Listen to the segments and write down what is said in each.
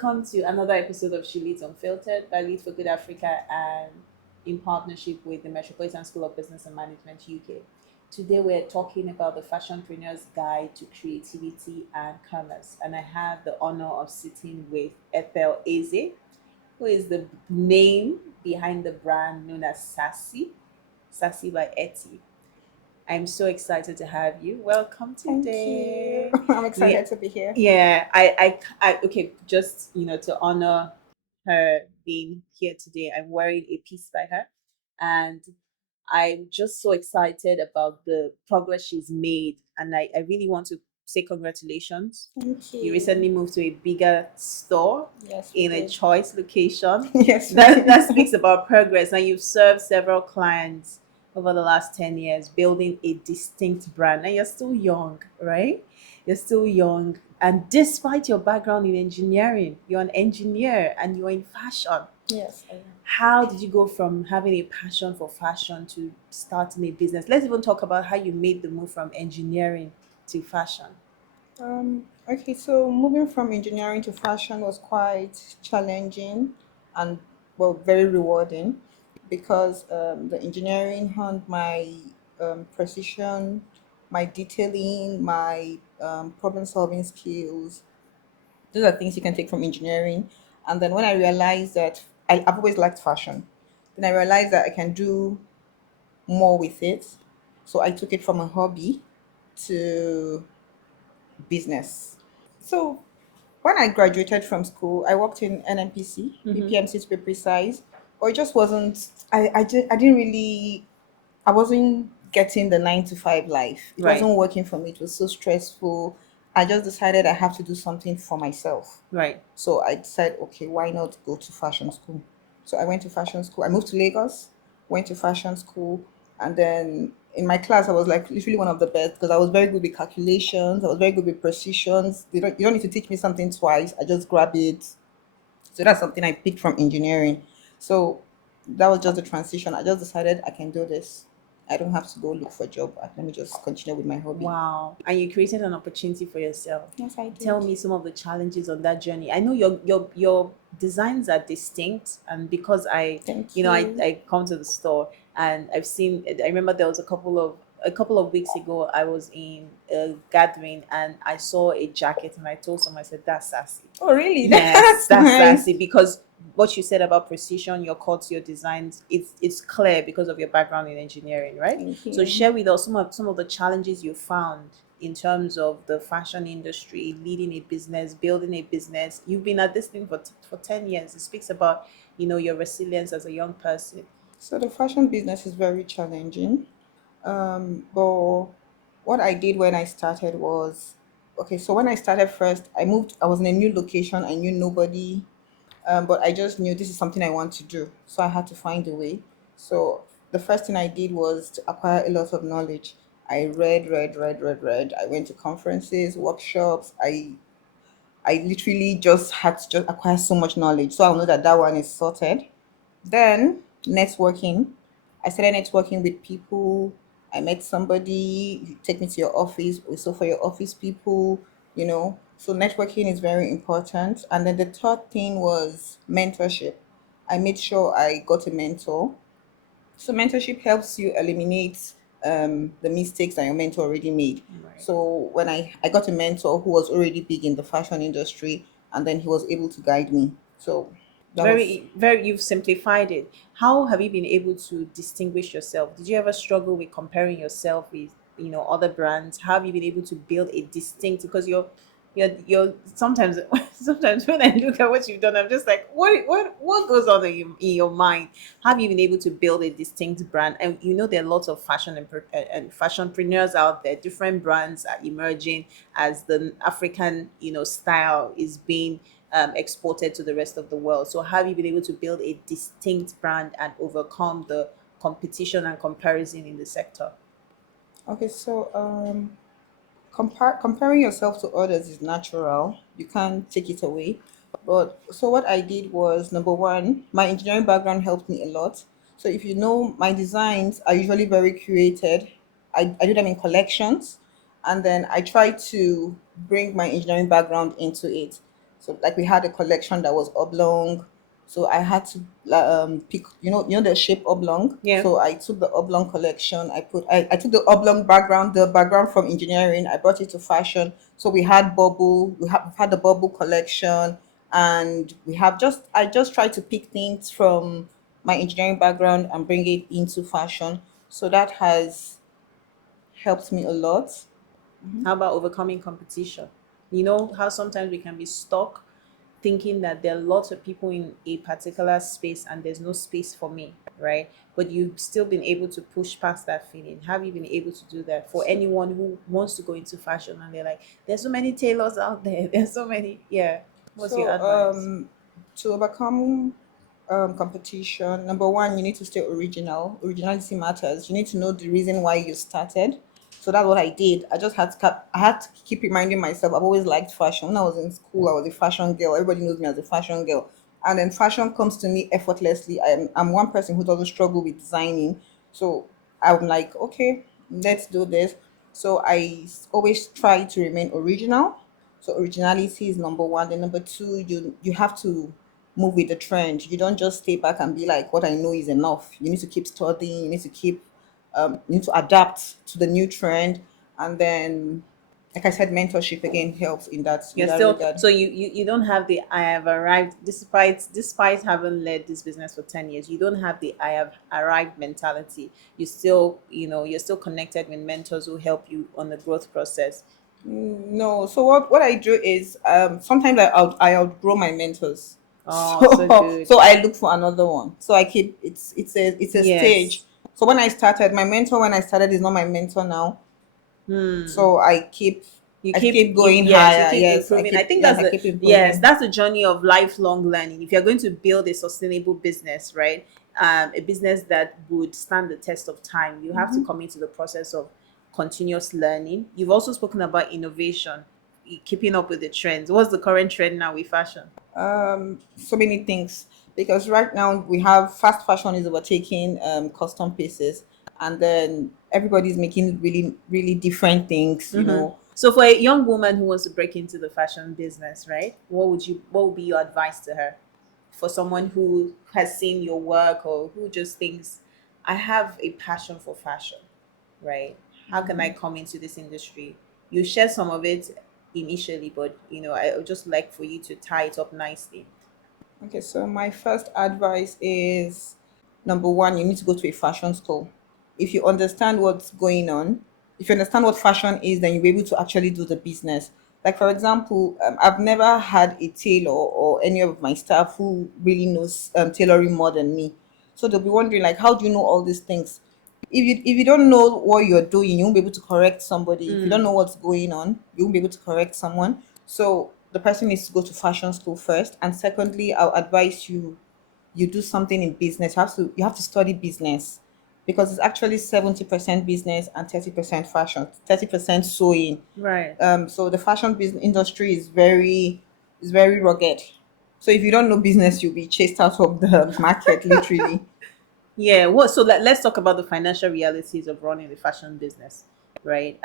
welcome to another episode of Leads Unfiltered by Lead for Good Africa and in partnership with the Metropolitan School of Business and Management UK. Today we're talking about the Fashionpreneur's Guide to Creativity and Commerce, and I have the honor of sitting with Ethel Eze, who is the name behind the brand known as Sassy, Sassy by Etsy. I'm so excited to have you. Welcome Thank today. you. I'm Yeah, excited to be here. okay, just to honor her being here today, I'm wearing a piece by her, and I'm just so excited about the progress she's made, and I really want to say congratulations. Thank You you. recently moved to a bigger store Yes, we in a did. choice location. Yes, we That did. speaks about progress, and you've served several clients over the last 10 years, building a distinct brand. And you're still young, right? You're still young. And despite your background in engineering, you're an engineer and you're in fashion. Yes, I am. How did you go from having a passion for fashion to starting a business? Let's even talk about how you made the move from engineering to fashion. Okay, so moving from engineering to fashion was quite challenging and, well, very rewarding because the engineering honed my precision, my detailing, my problem solving skills. Those are things you can take from engineering. And then when I realized that I've always liked fashion, then I realized that I can do more with it. So I took it from a hobby to business. So when I graduated from school, I worked in NNPC, Mm-hmm. BPMC to be precise, but it just wasn't, I didn't really, I wasn't getting the 9 to 5 life. It Right, wasn't working for me. It was so stressful. I just decided I have to do something for myself. right. So I decided, okay, why not go to fashion school? So I went to fashion school. I moved to Lagos, went to fashion school, and then in my class I was like literally one of the best because I was very good with calculations. I was very good with precisions. You don't need to teach me something twice. I just grab it. So that's something I picked from engineering. So that was just the transition. I just decided I can do this. I don't have to go look for a job. Let me just continue with my hobby. Wow. And you created an opportunity for yourself. Yes, I Tell did. me some of the challenges on that journey. I know your designs are distinct, and because Thank you. I come to the store and I've seen. I remember there was a couple of weeks ago I was in a gathering and I saw a jacket and I told someone, I said, that's Sassy. Oh, really? Yes, That's that's nice. Sassy, because what you said about precision, your cuts, your designs, it's clear because of your background in engineering, right? Thank So you. share with us some of the challenges you found in terms of the fashion industry, leading a business, building a business. You've been at this thing for 10 years. It speaks about, your resilience as a young person. So the fashion business is very challenging. But what I did when I started was, okay, so when I started first, I was in a new location, I knew nobody, but I just knew this is something I want to do. So I had to find a way. So the first thing I did was to acquire a lot of knowledge. I read. I went to conferences, workshops. I literally just had to just acquire so much knowledge. So I'll know that that one is sorted. Then networking. I started networking with people. I met somebody, you take me to your office, also for your office people. So networking is very important. And then the third thing was mentorship. I made sure I got a mentor. So mentorship helps you eliminate the mistakes that your mentor already made. Right. So when I got a mentor who was already big in the fashion industry, and then he was able to guide me. So that was. Very, you've simplified it. How have you been able to distinguish yourself? Did you ever struggle with comparing yourself with, other brands? How have you been able to build a distinct, because you're sometimes sometimes when I look at what you've done, I'm just like, what goes on in your mind? How have you been able to build a distinct brand? And there are lots of and fashionpreneurs out there. Different brands are emerging as the African, style is being exported to the rest of the world. So how have you been able to build a distinct brand and overcome the competition and comparison in the sector? Okay, so comparing yourself to others is natural. You can't take it away. But so what I did was, number one, my engineering background helped me a lot. So if you know, my designs are usually very curated. I do them in collections, and then I try to bring my engineering background into it. So like we had a collection that was oblong. So I had to pick, the shape oblong. Yeah. So I took the oblong collection. I took the oblong background, the background from engineering. I brought it to fashion. So we had bubble. We've had the bubble collection, and we have just I just try to pick things from my engineering background and bring it into fashion. So that has helped me a lot. How about overcoming competition? You know how sometimes we can be stuck thinking that there are lots of people in a particular space and there's no space for me, right? But you've still been able to push past that feeling. Have you been able to do that for anyone who wants to go into fashion and they're like, there's so many tailors out there, there's so many, yeah. What's your So advice? to overcome competition, number one, you need to stay original. Originality matters. You need to know the reason why you started. So that's what I did. I had to keep reminding myself. I've always liked fashion. When I was in school, I was a fashion girl. Everybody knows me as a fashion girl. And then fashion comes to me effortlessly. I'm one person who doesn't struggle with designing. So I'm like, okay, let's do this. So always try to remain original. So originality is number one. Then number two, you have to move with the trend. You don't just stay back and be like, what I know is enough. You need to keep studying. You need to adapt to the new trend. And then, like I said, mentorship again helps in You're that still, regard. so you don't have the I have arrived, despite having led this business for 10 years, you don't have the I have arrived mentality. You still, you're still connected with mentors who help you on the growth process. No. So what I do is sometimes I outgrow my mentors. Oh, so good. So I look for another one. So I keep it's a Yes. stage. So when I started, my mentor when I started is not my mentor now. Hmm. So I keep going Yes, you higher. keep improving. I think I keep yes, improving. that's the journey of lifelong learning. If you're going to build a sustainable business, right? A business that would stand the test of time, you have to commit to the process of continuous learning. You've also spoken about innovation, keeping up with the trends. What's the current trend now with fashion? So many things because right now we have fast fashion is overtaking custom pieces, and then everybody's making really different things. So for a young woman who wants to break into the fashion business, right? What would be your advice to her? For someone who has seen your work or who just thinks, I have a passion for fashion, right? How can I come into this industry? You share some of it initially, but I would just like for you to tie it up nicely. Okay, so my first advice is number one, you need to go to a fashion store. If you understand what's going on, if you understand what fashion is, then you'll be able to actually do the business. Like, for example, I've never had a tailor or any of my staff who really knows tailoring more than me. So they'll be wondering, like, how do you know all these things? If you don't know what you're doing, you won't be able to correct somebody. If you don't know what's going on, you won't be able to correct someone. So the person needs to go to fashion school first. And secondly, I'll advise you do something in business. You have to study business because it's actually 70% business and 30% fashion, 30% sewing. Right. So the fashion business industry is very rugged. So if you don't know business, you'll be chased out of the market, literally. Yeah, so let's talk about the financial realities of running the fashion business, right?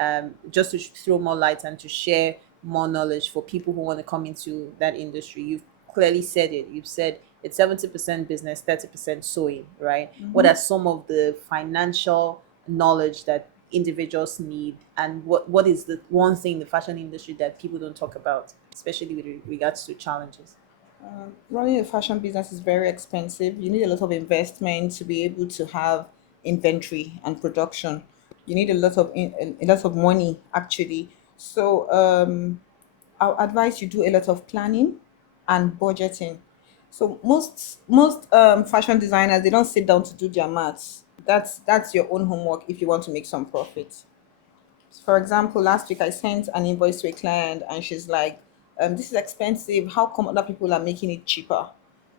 Just to throw more light and to share more knowledge for people who want to come into that industry. You've clearly said it. You've said it's 70% business, 30% sewing, right? What are some of the financial knowledge that individuals need, and what is the one thing in the fashion industry that people don't talk about, especially with regards to challenges? Running a fashion business is very expensive. You need a lot of investment to be able to have inventory and production. You need a lot of money actually. So I'll advise you do a lot of planning and budgeting. So most fashion designers they don't sit down to do their maths. That's your own homework if you want to make some profit. For example, last week I sent an invoice to a client and she's like, this is expensive. How come other people are making it cheaper?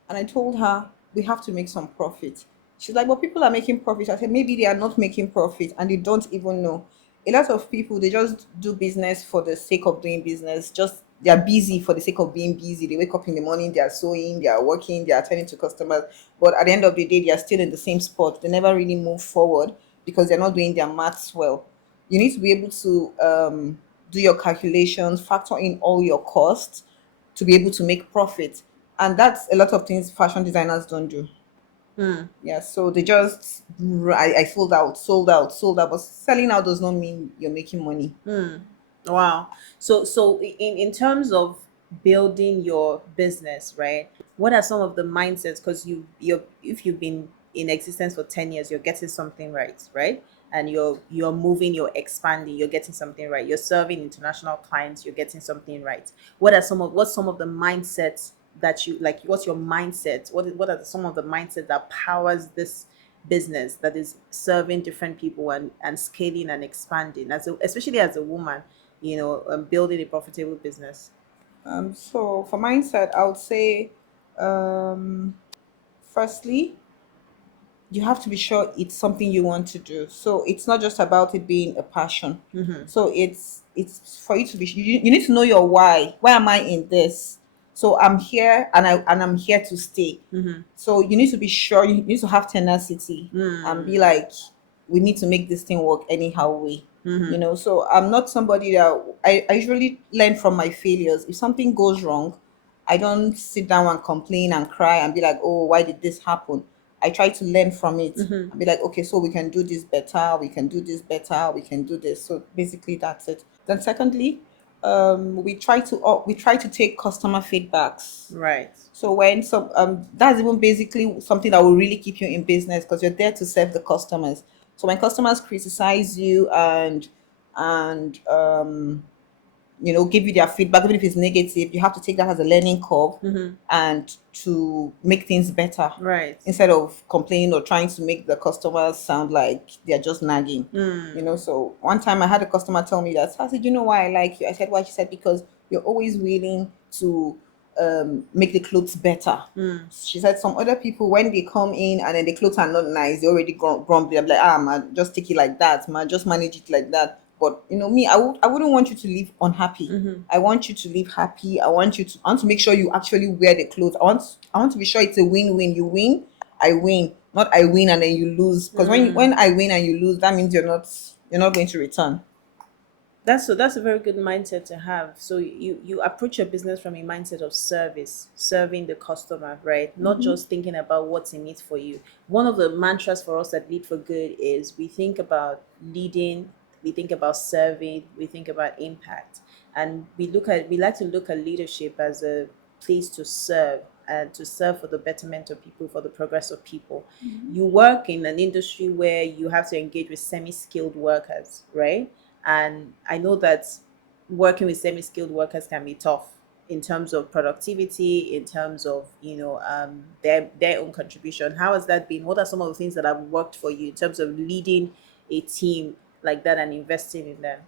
And I told her, we have to make some profit. She's like, but people are making profit. I said, maybe they are not making profit and they don't even know. A lot of people, they just do business for the sake of doing business. Just they are busy for the sake of being busy. They wake up in the morning, they are sewing, they are working, they are attending to customers. But at the end of the day, they are still in the same spot. They never really move forward because they're not doing their maths well. You need to be able to do your calculations, factor in all your costs, to be able to make profit. And that's a lot of things fashion designers don't do. Hmm. Yeah, so they just I sold out, sold out, sold out. But selling out does not mean you're making money. Hmm. Wow. So in terms of building your business, right? What are some of the mindsets? Because you're if you've been in existence for 10 years, you're getting something right, right? And you're moving, you're expanding, you're getting something right. You're serving international clients, you're getting something right. What's some of the mindsets that you like? What's your mindset? What are some of the mindset that powers this business that is serving different people and scaling and expanding especially as a woman, building a profitable business. So for mindset, I would say, um, firstly, you have to be sure it's something you want to do. So it's not just about it being a passion. Mm-hmm. So it's for you to be. You need to know your why. Why am I in this? So I'm here, and I'm here to stay. Mm-hmm. So you need to be sure. You need to have tenacity and be like, we need to make this thing work anyhow way. Mm-hmm. So I'm not somebody that I usually learn from my failures. If something goes wrong, I don't sit down and complain and cry and be like, oh, why did this happen? I try to learn from it Mm-hmm. and be like, okay, so we can do this better, we can do this better, we can do this. So basically, that's it. Then secondly, we try to take customer feedbacks. Right. So when some that's even basically something that will really keep you in business because you're there to serve the customers. So when customers criticize you and give you their feedback, even if it's negative, you have to take that as a learning curve Mm-hmm. and to make things better Right. instead of complaining or trying to make the customers sound like they're just nagging. Mm. So one time I had a customer tell me that, I said, you know why I like you? I said, why? She said, because you're always willing to make the clothes better. Mm. She said some other people, when they come in and then the clothes are not nice, they already grumbling. They're like, man, just take it like that, man, just manage it like that. But me, I wouldn't want you to leave unhappy. Mm-hmm. I want you to leave happy. I want to make sure you actually wear the clothes. I want to be sure it's a win-win. You win, I win. Not I win and then you lose. Because when I win and you lose, that means you're not going to return. That's a very good mindset to have. So you approach your business from a mindset of service, serving the customer, right? Not just thinking about what's in it for you. One of the mantras for us at Lead for Good is we think about leading, we think about serving, we think about impact, and we like to look at leadership as a place to serve and to serve for the betterment of people, for the progress of people. You work in an industry where you have to engage with semi-skilled workers, right? And I know that working with semi-skilled workers can be tough in terms of productivity, in terms of their own contribution. How has that been? What are some of the things that have worked for you in terms of leading a team like that and investing in them?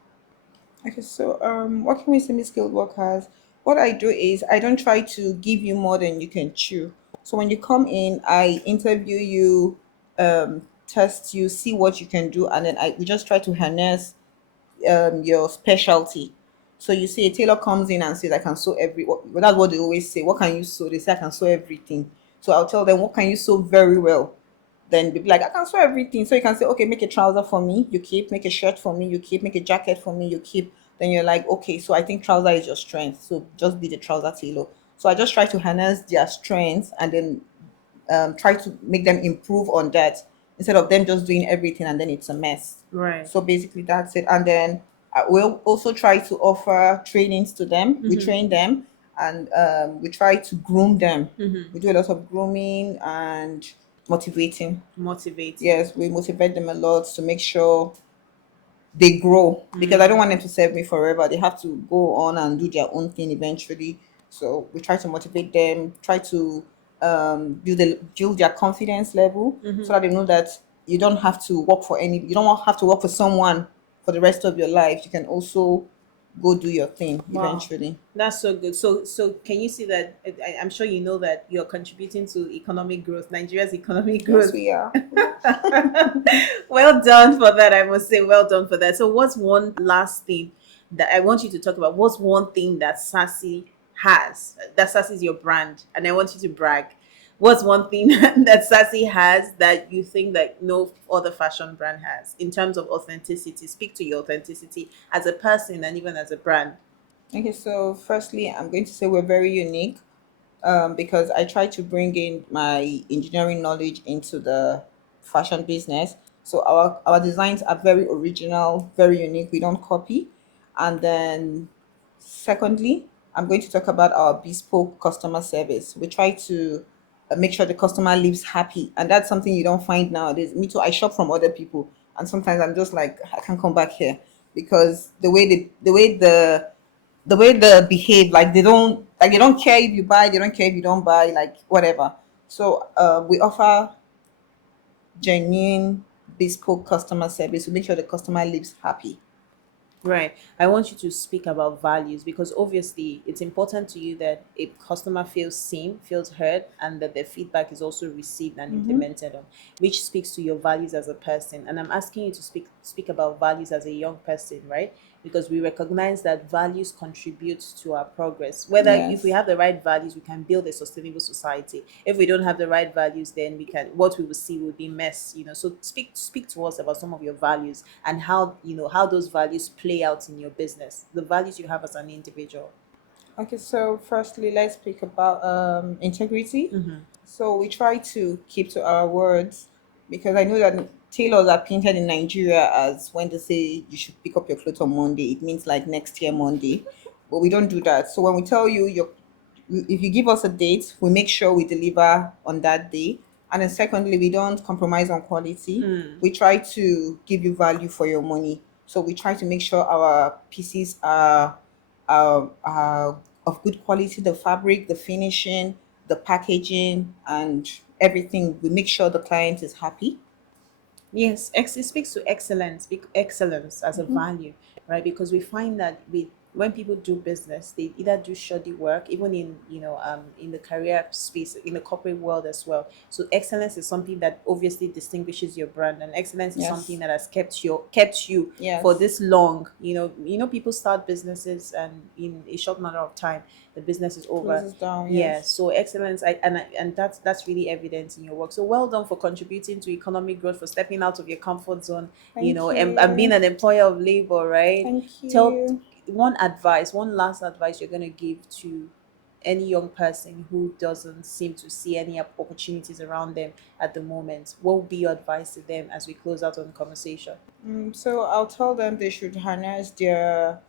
Okay, so working with semi-skilled workers, what I do is I don't try to give you more than you can chew. So when you come in, I interview you, test you, see what you can do, and then we just try to harness your specialty. So you see, a tailor comes in and says, "I can sew well, that's what they always say. What can you sew?" They say, "I can sew everything." So I'll tell them, "What can you sew very well?" Then they'll be like, "I can sew everything." So you can say, "Okay, make a trouser for me, you keep, make a shirt for me, you keep, make a jacket for me, you keep." Then you're like, "Okay, so I think trouser is your strength. So just be the trouser tailor." So I just try to harness their strengths and then try to make them improve on that instead of them just doing everything and then it's a mess. Right. So basically, that's it. And then we'll also try to offer trainings to them. We train them and we try to groom them. We do a lot of grooming and motivating. Motivating. Yes, we motivate them a lot to make sure they grow because I don't want them to serve me forever. They have to go on and do their own thing eventually. So we try to motivate them, try to build their confidence level so that they know that you don't have to work for someone for the rest of your life. You can also go do your thing Wow. eventually. That's so good. So can you see that? I'm sure you know that you're contributing to economic growth, Nigeria's economic Yes, growth. we are. Well done for that. I must say, well done for that. So, what's one last thing that I want you to talk about? What's one thing that Sassy has? That Sassy is your brand, and I want you to brag. What's one thing that Sassy has that you think that no other fashion brand has in terms of authenticity? Speak to your authenticity as a person and even as a brand. Okay, so firstly, I'm going to say we're very unique, because I try to bring in my engineering knowledge into the fashion business. So our designs are very original, very unique. We don't copy. And then secondly, I'm going to talk about our bespoke customer service. We try to make sure the customer leaves happy, and that's something you don't find nowadays. Me too. I shop from other people, and sometimes I'm just like, I can't come back here because the way they behave, like they don't care if you buy, they don't care if you don't buy, like whatever. So we offer genuine bespoke customer service. We make sure the customer leaves happy. Right. I want you to speak about values because obviously it's important to you that a customer feels seen, feels heard, and that their feedback is also received and Mm-hmm. implemented on, which speaks to your values as a person. And I'm asking you to speak about values as a young person, right? Because we recognize that values contribute to our progress. Whether if we Yes. have the right values, we can build a sustainable society. If we don't have the right values, then we can what we will see will be mess. So speak to us about some of your values and how those values play out in your business, the values you have as an individual. Okay, so firstly, let's speak about integrity. So we try to keep to our words, because I know that tailors are painted in Nigeria as when they say you should pick up your clothes on Monday, it means like next year Monday. But we don't do that. So when we tell you if you give us a date, we make sure we deliver on that day. And then secondly, we don't compromise on quality. We try to give you value for your money. So we try to make sure our pieces are of good quality, the fabric, the finishing, the packaging, and everything. We make sure the client is happy. Yes, it speaks to excellence as a value, right? Because we find that when people do business, they either do shoddy work, even in the career space, in the corporate world as well. So excellence is something that obviously distinguishes your brand, and excellence is something Yes. that has kept you for Yes. this long. People start businesses, and in a short matter of time, the business is over. Closes down. Yeah, Yes. so excellence, and that's really evident in your work. So well done for contributing to economic growth, for stepping out of your comfort zone, Thank and being you. an employer of labor, right? Thank Tell you. one last advice you're gonna give to any young person who doesn't seem to see any opportunities around them at the moment. What would be your advice to them as we close out on the conversation? So I'll tell them they should harness their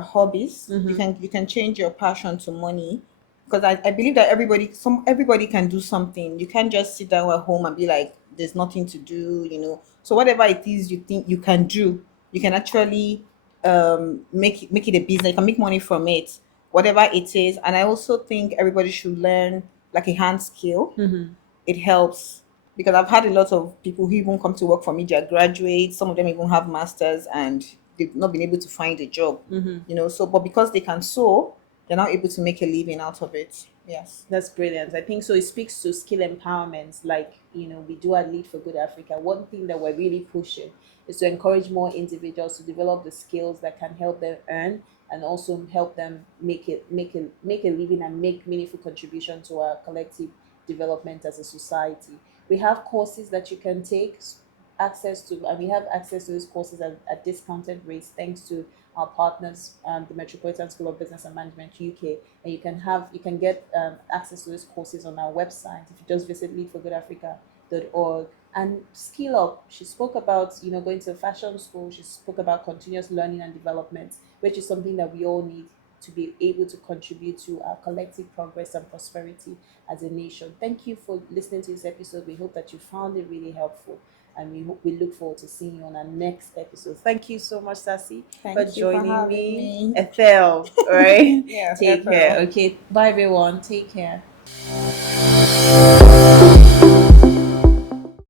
hobbies. You can change your passion to money, because I believe that everybody can do something. You can't just sit down at home and be like there's nothing to do. So whatever it is you think you can do, you can actually make it a business. You can make money from it, whatever it is. And I also think everybody should learn like a hand skill. It helps, because I've had a lot of people who even come to work for me. They're graduates. Some of them even have masters, and they've not been able to find a job. So but because they can sew, they're now able to make a living out of it. Yes. That's brilliant. I think so. It speaks to skill empowerment, like we do at Lead for Good Africa. One thing that we're really pushing is to encourage more individuals to develop the skills that can help them earn and also help them make a living and make meaningful contribution to our collective development as a society. We have courses that you can take access to, and we have access to these courses at discounted rates thanks to our partners, the Metropolitan School of Business and Management UK, and you can get access to these courses on our website if you just visit leadforgoodafrica.org and skill up. She spoke about going to fashion school. She spoke about continuous learning and development, which is something that we all need to be able to contribute to our collective progress and prosperity as a nation. Thank you for listening to this episode. We hope that you found it really helpful, and we look forward to seeing you on our next episode. Thank you so much, Sassy, for Thank you for joining having me. me. Ethel, all right? Yes, Take care. Ethel. Okay, bye everyone. Take care.